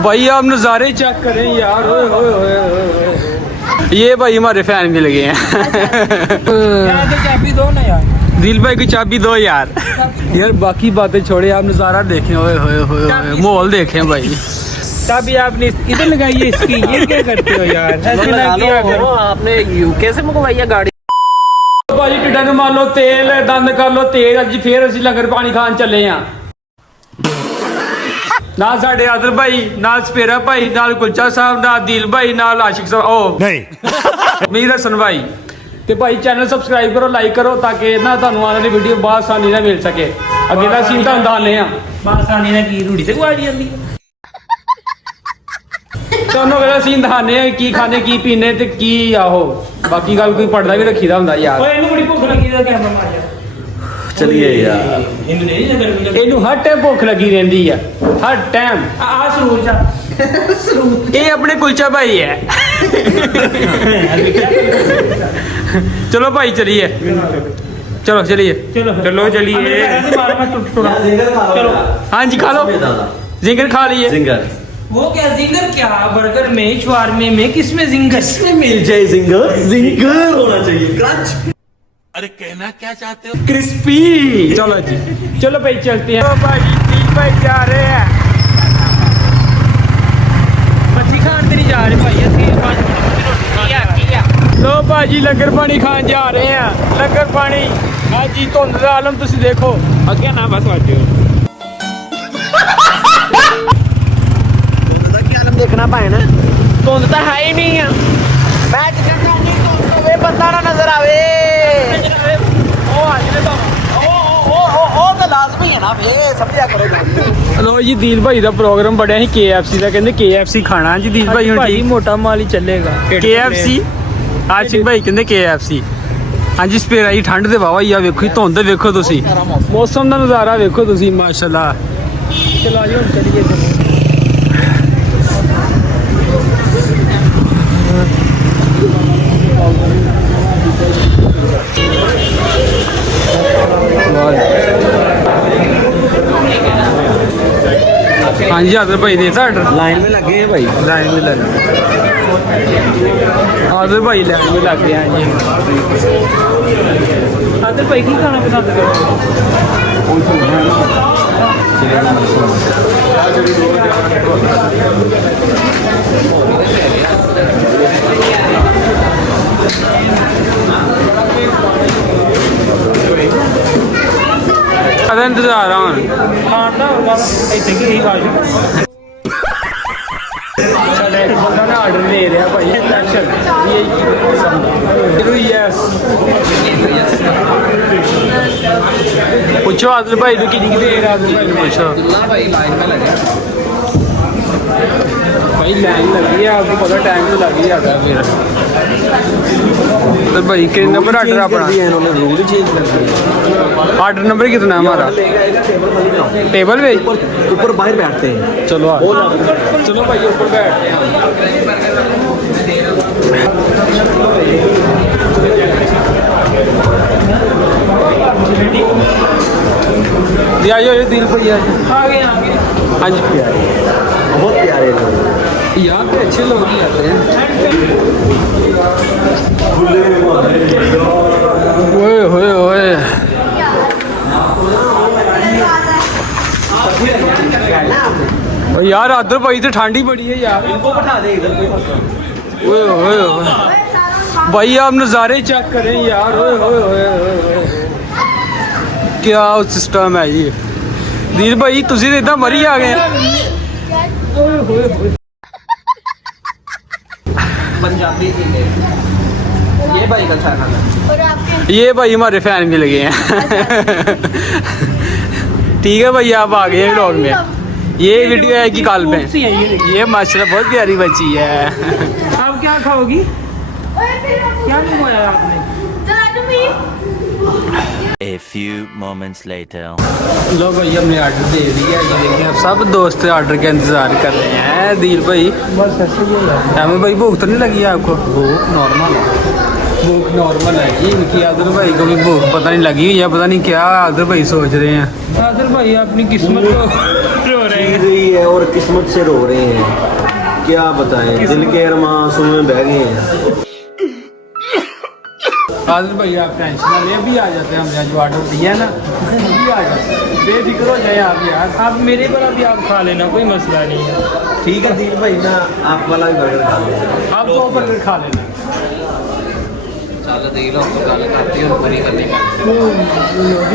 भाई आप नज़ारे चेक करें यार, ओए ओए ओए ओए। ये भाई हमारे फैन भी लगे हैं। चाबी दो ना यार, दिल भाई की चाबी दो यार। यार बाकी बातें छोड़े, आप नज़ारा देखें, ओए ओए ओए, माहौल देखें भाई। चाबी आपने इधर लगाई है इसकी, ये क्या करते हो यार? ऐसे ना किया करो। आपने यूके से मंगवाई है गाड़ी? भाजी टिड्डा ਨੂੰ ਮਾਰ ਲਓ ਤੇਲ, ਦੰਦ ਕਰ ਲਓ ਤੇਜ਼। ਅੱਜ ਫੇਰ ਅਸੀਂ ਲੰਗਰ ਪਾਣੀ ਖਾਣ ਚੱਲੇ ਆ। ਨਾਲ ਸਾਡੇ ਆਦਰ ਭਾਈ, ਨਾਲ ਸਪੇਰਾ ਭਾਈ, ਨਾਲ ਕੁਲਚਾ ਸਾਹਿਬ, ਨਾਲ ਦਿਲ ਭਾਈ, ਨਾਲ ਆਸ਼ਿਕ ਸਾਹਿਬ, ਉਹ ਨਹੀਂ ਮੀਰ ਹਸਨ ਭਾਈ। ਤੇ ਭਾਈ ਚੈਨਲ ਸਬਸਕ੍ਰਾਈਬ ਕਰੋ, ਲਾਈਕ ਕਰੋ, ਤਾਂ ਕਿ ਨਾ ਤੁਹਾਨੂੰ ਆਉਣ ਵਾਲੀ ਵੀਡੀਓ ਬਹੁਤ ਆਸਾਨੀ ਨਾਲ ਮਿਲ ਸਕੇ। ਅੱਗੇ ਦਾ ਸੀਨ ਤੁਹਾਨੂੰ ਦੱਸਨੇ ਆ। ਆਸਾਨੀ ਨਾਲ ਕੀ ਰੂੜੀ ਤੇ ਗਵਾੜੀ ਜਾਂਦੀ ਹੈ। ਤੁਹਾਨੂੰ ਅਗਲਾ ਸੀਨ ਦਿਖਾਣੇ ਆ, ਕੀ ਖਾਣੇ ਕੀ ਪੀਣੇ ਤੇ ਕੀ ਆਹੋ। ਬਾਕੀ ਗੱਲ ਕੋਈ ਪੜਦਾ ਵੀ ਰੱਖੀਦਾ ਹੁੰਦਾ ਯਾਰ। ਓਏ ਇਹਨੂੰ ਬੜੀ ਭੁੱਖ ਲੱਗੀ ਦਾ ਕੈਮਰਾ ਮਾਰ ਜਾ। ਚਲਿਏ ਯਾਰ, ਇਹਨੂੰ ਨਹੀਂ ਨਾ ਗਰਮੀ ਲੱਗੀ। ਇਹਨੂੰ ਹਰ ਟਾਈਮ ਭੁੱਖ ਲੱਗੀ ਰਹਿੰਦੀ ਆ, ਹਰ ਟਾਈਮ। ਆ ਸਰੂਰ ਜਾ ਸਰੂਰ। ਇਹ ਆਪਣੇ ਕੁਲਚਾ ਭਾਈ ਹੈ। ਚਲੋ ਭਾਈ ਚਲੀਏ, ਚਲੋ ਚਲੀਏ, ਚਲੋ ਚਲੀਏ। मार मैं टूट टूटा। चलो हाँ जी खा लो, जिंगर खा लिए। जिंगर वो क्या जिंगर, क्या बर्गर में, शवारमे में, किसमें जिंगर? मिल जाए जिंगर, जिंगर होना चाहिए क्रंच। अरे कहना क्या चाहते हो? क्रिस्पी। चलो जी, चलो भाई चलते हैं। भाई ठीक भाई जा रहे हैं। मच्छी खान ते नहीं जा रहे भाई, असली 5 मिनट की रोटी लो भाजी लंगर पानी खान जा रहे हैं। लंगर पानी हाँ जी, धुंध का आलम तुम देखो अगे ना बस वाटे हो। देखना पाए ना, धुंध तो है ही नहीं है। मैं चिकन खानी धुंध होवे, बंदा ना नजर आवे। ओ तो लाजमी है ना फे, समझा करो। लो जी दिल भाई का प्रोग्राम बढ़िया ही KFC का, कहते KFC खाना जी। दिल भाई भाई मोटा माल ही चलेगा। KFC आशिक भाई कहते KFC। हाँ जी सपेरा जी, ठंड दे वावा या वेखो, धुंध वेखो तुसी, मौसम का नज़ारा वेखो तुसी, माशाल्लाह। चलो आज हम चलिए। हाँ जी आदर भाई देता ऑर्डर। लाइन में लगे हैं भाई, लाइन में लगे आदर भाई, लाइन में लग गए हैं जी। आदर भाई की खाना पसंद करो? अरे इंतजार हूँ खाना होगा ऐसे की यही बात है। चले बंदा ना ऑर्डर दे रहा भाई स्पेशल, ये यस। पूछो आदिल भाई तो कितनी दे रहा आदिल भाई पूछो। भाई लाइन लगी है, आपको पता टाइम तो लग ही जाता है फिर। तो भाई के नंबर ऑर्डर अपना, इन्होंने रूल ही चेंज कर दिया। ऑर्डर नंबर कितना है हमारा? टेबल पे ऊपर बाहर बैठते हैं। चलो चलो भाई ऊपर बैठते हैं। ये दिल भैया आगे आगे। हाँ जी प्यारे, बहुत प्यारे लोग। यहाँ पे अच्छे लोग ही आते हैं। ओए ओए ओए, यार आदर भाई तो ठंडी बड़ी है यार। इनको बैठा दे इधर, कोई मसला ओए ओए ओए, भाई आप नज़ारे चेक करें यार, ओए ओए ओए ओए, क्या सिस्टम है ये। दिल भाई तुसी तो इतना मरी आ गए। पंजाबी थी ये भाई का चैनल है। ये भाई हमारे फैन भी लगे हैं। ठीक है भाई, आप आ गए हैं व्लॉग में। ये वीडियो है कि कल में ये माशाल्लाह बहुत प्यारी बच्ची है। आप क्या खाओगी? क्या मंगवाया आपने? A few moments later. लो भाई हमने ऑर्डर दे दिया, ये देखिए अब सब दोस्त ऑर्डर का इंतजार कर रहे हैं। दिल भाई बस ऐसे ही है। हमें भाई भूख तो नहीं लगी है आपको? भूख नॉर्मल है, भूख नॉर्मल है जी इनकी। आदर भाई को भी भूख पता नहीं लगी या पता नहीं क्या आदर भाई सोच रहे हैं। आदर भाई अपनी किस्मत को रो रहे हैं। गिर रही है और किस्मत से रो रहे हैं, क्या बताएं, दिल के अरमां आंसू में बह गए हैं। आदिल भाई आप टेंशन ना ले, भी आ जाते हैं, हमने जो ऑर्डर दिया है ना भी आ जाते हैं, बेफिक्र हो जाए आप यार। आप मेरे पर अभी आप खा लेना, कोई मसला नहीं है। ठीक है दिल भाई, ना आप वाला भी बर्गर खा लो। आप दो बर्गर खा लेना। चल देख लो तो गल करती हूं पूरी करनी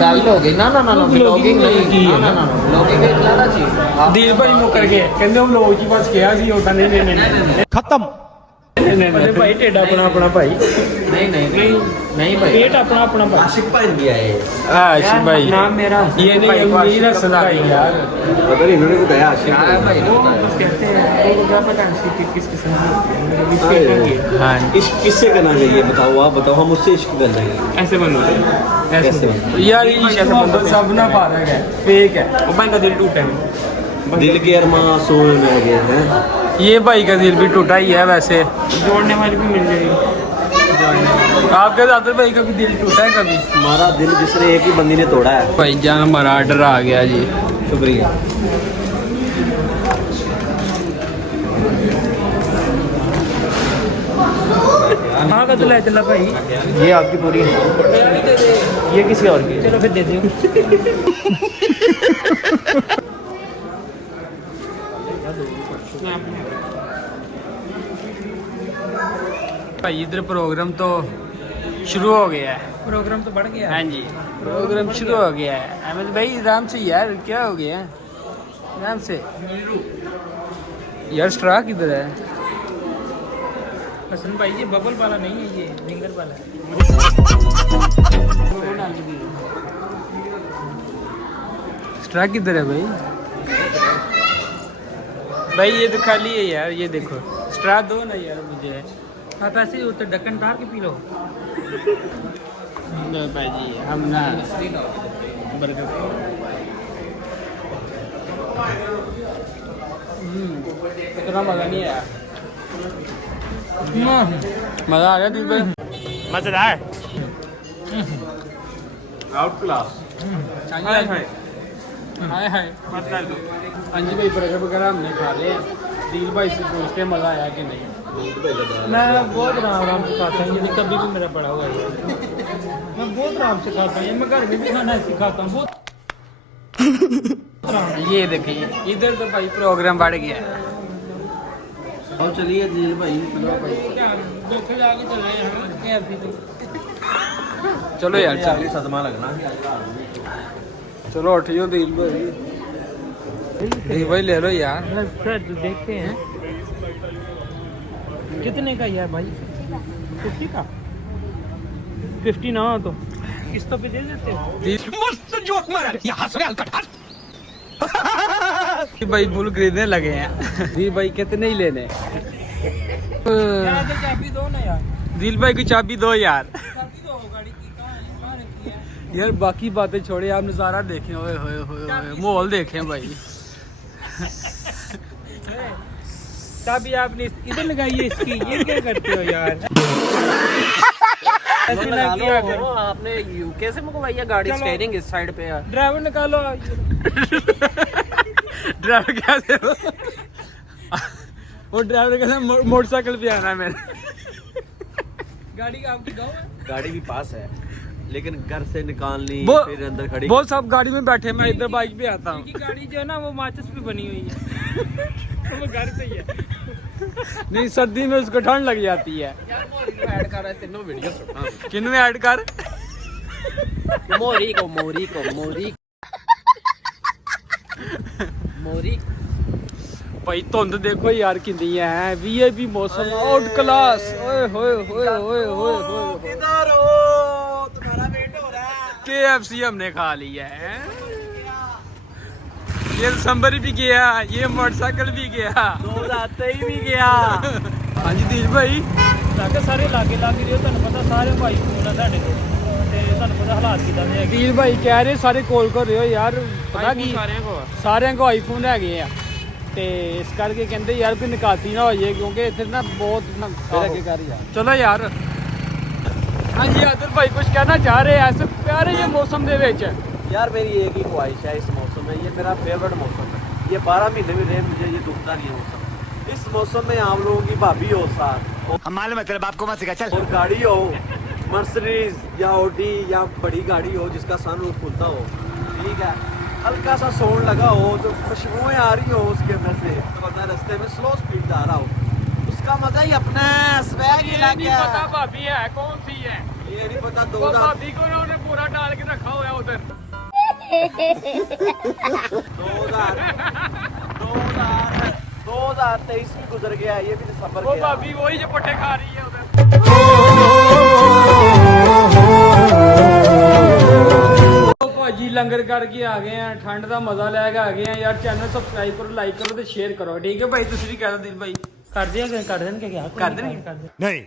गल हो गई ना ना ना व्लॉगिंग नहीं ना ना व्लॉगिंग एक लाना चाहिए। दिल भाई मुकर गए, कहते हम लोग की बस किया सी होता नहीं नहीं नहीं खत्म। अरे भाई टेढ़ा अपना अपना भाई, नहीं नहीं नहीं नहीं भाई, पेट अपना अपना भाई। आशिक भाई भी आए, आशिक भाई नाम मेरा ये नहीं अमीर हसन भाई यार, पता नहीं इन्होंने बताया आशिक क्या है भाई बस कहते हैं वो क्या पता नहीं किस किस्म की हाँ इश्क किससे करना चाहिए बताओ, आप बताओ, हम उससे इश्क कर लेंगे। ऐसे बनो कैसे बनता यार ये मोहब्बत सब ना फारग है, फेक है। वो भाई का दिल टूटा है, दिल के अरमां आंसू में बह गए हैं। ये भाई का दिल भी टूटा ही है वैसे, जोड़ने वाली भी मिल जाएगी। आपके आदिल भाई का भी दिल टूटा है कभी? हमारा दिल जिसने एक ही बंदी ने तोड़ा है। भाई जान हमारा ऑर्डर आ गया जी, शुक्रिया। हाँ का तो ले चला भाई, ये आपकी पूरी है, ये किसी और की। चलो फिर दे दियो। भाई इधर प्रोग्राम तो शुरू हो गया है। प्रोग्राम तो बढ़ गया। हाँ जी प्रोग्राम शुरू हो गया है। अहमद भाई आराम से यार, क्या हो गया आराम से यार। स्ट्रा किधर है? हसन भाई ये बबल वाला नहीं है, ये रिंगर वाला है। स्ट्रा किधर है भाई? भाई ये तो खाली है यार, ये देखो स्ट्रा दो ना यार मुझे। आप ऐसे ही तो ढक्कन उतार के पी लो। लो भाई जी हम ना बर्गर इतना मज़ा नहीं आया। मज़ा आ गया दिल भाई, मजेदार। Out class. हाय हाय हाय हाय। हाँ जी भाई बर्गर वगैरह हमने खा लिया हैं। दिल भाई से पूछते हैं मज़ा आया कि नहीं। मैं बहुत आराम से खाता हूँ, ये कभी भी मेरा पड़ा हुआ है। मैं बहुत आराम से खाता हूँ, मैं घर में भी खाना ऐसे खाता हूँ बहुत। ये देखिए इधर तो भाई प्रोग्राम बढ़ गया है। और चलिए दिल भाई, चलो भाई, क्या धोखे जाके चले हैं KFC तो। चलो यार चलो अगली सदमा लगना। चलो उठियो दिल भाई, दिल भाई ले लो यार। सर जो देखते हैं कितने का यार भाई? 50 का? 50 ना हो तो किस्तों पे दे देते हो। मस्त जोक मारा ये हंस रहे हल्का भाई फुल खरीदने लगे हैं। दिल भाई कितने ही लेने? यार चाबी दो ना यार, दिल भाई की चाबी दो यार। चाबी दो गाड़ी की। कहाँ रखी है? यार बाकी बातें छोड़े, आप नज़ारा देखें, ओए होए होए होए माहौल देखें भाई। चाबी आपने इधर लगाई है इसकी, ये क्या करते हो यार? ऐसे ना किया करो। आपने यूके से मंगवाई है गाड़ी, स्टीयरिंग इस साइड पे है। ड्राइवर निकालो। ड्राइवर कैसे हो? वो ड्राइवर कैसे मोटरसाइकिल पे आना है मेरे। गाड़ी का आपकी गाँव है? गाड़ी भी पास है लेकिन घर से निकालनी, वो फिर अंदर खड़ी। वो सब गाड़ी में बैठे, मैं इधर बाइक पे आता हूँ। इनकी गाड़ी जो है ना वो माचिस पे बनी हुई है। वो घर पे ही है। नहीं सर्दी में उसको ठंड लग जाती है। यार मोरी को ऐड कर रहा है, तीनों वीडियो सुना। किन में ऐड कर? मोरी को मोरी को मोरी मोरी। भाई धुंध देखो यार कितनी है, वीआईपी मौसम आउट क्लास। ओए होए होए होए होए होए। किधर हो? तुम्हारा वेट हो रहा है। KFC हमने खा लिया है। ये संबर भी गया, ये मोटरसाइकिल भी गया, दो रातें ही भी गया। हाँ जी दिल भाई लागे सारे लागे रिहो, ਤੁਹਾਨੂੰ ਪਤਾ ਸਾਰੇ ਭਾਈ ਕੋਲ ਆ ਸਾਡੇ ਕੋਲ ਤੇ ਤੁਹਾਨੂੰ ਪਤਾ ਹਾਲਾਤ ਕਿਦਾਂ ਦੇ ਹੈਗੇ। दिल भाई कह रहे सारे ਕੋਲ ਕਰ ਰਹੇ ਹੋ ਯਾਰ, ਪਤਾ ਕੀ ਸਾਰਿਆਂ ਕੋਲ ਸਾਰਿਆਂ ਕੋ ਆਈਫੋਨ ਹੈਗੇ ਆ ਤੇ ਇਸ ਕਰਕੇ ਕਹਿੰਦੇ ਯਾਰ ਕੋਈ ਨਿਕਾਤੀ ਨਾ ਹੋ ਜਾਏ, ਕਿਉਂਕਿ ਇੱਥੇ ਨਾ ਬਹੁਤ ਨਾ ਅੱਗੇ ਕਰ ਯਾਰ। ਚਲੋ ਯਾਰ। हाँ जी आदिल भाई कुछ कहना चाह रहे हैं ऐसे प्यारे ये मौसम दे विच? यार मेरी एक ही ख्वाहिश है इस मौसम में, ये मेरा फेवरेट मौसम है। ये 12 महीने में रहे मुझे ये दुखता नहीं है मौसम। इस मौसम में आप लोगों की भाभी हो साथ हम मालूम है तेरे बाप को मत सिखा चल। और गाड़ी हो मर्सिडीज या ऑडी या बड़ी गाड़ी हो जिसका सनरूफ खुलता हो, ठीक है, हल्का सा साउंड लगा हो तो खुशबुएं आ रही हो उसके अंदर से, तो बंदा रास्ते में स्लो स्पीड जा रहा हो, उसका मजा ही अपना स्वैग ही लग नहीं गया। पता भाभी है कौन सी है, ये नहीं पता वो भाभी को ना उन्हें पूरा डाल के रखा हुआ है उधर। 2023 भी गुजर गया, ये भी दिसंबर वो गया। भाभी वही जो पट्टे खा रही है उधर। तो भाजी लंगर करके आ गए हैं, ठंड का मजा लैके आ गए हैं यार। चैनल सब्सक्राइब करो, लाइक करो तो शेयर करो, ठीक है भाई। तुसी भी कह दो दिल भाई। कर देंगे क्या कर देंगे? नहीं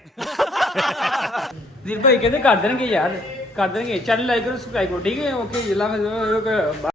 दिल भाई कहते कर देंगे यार, कर देंगे। चैनल लाइक करो, सब्सक्राइब करो, ठीक है। ओके जिला में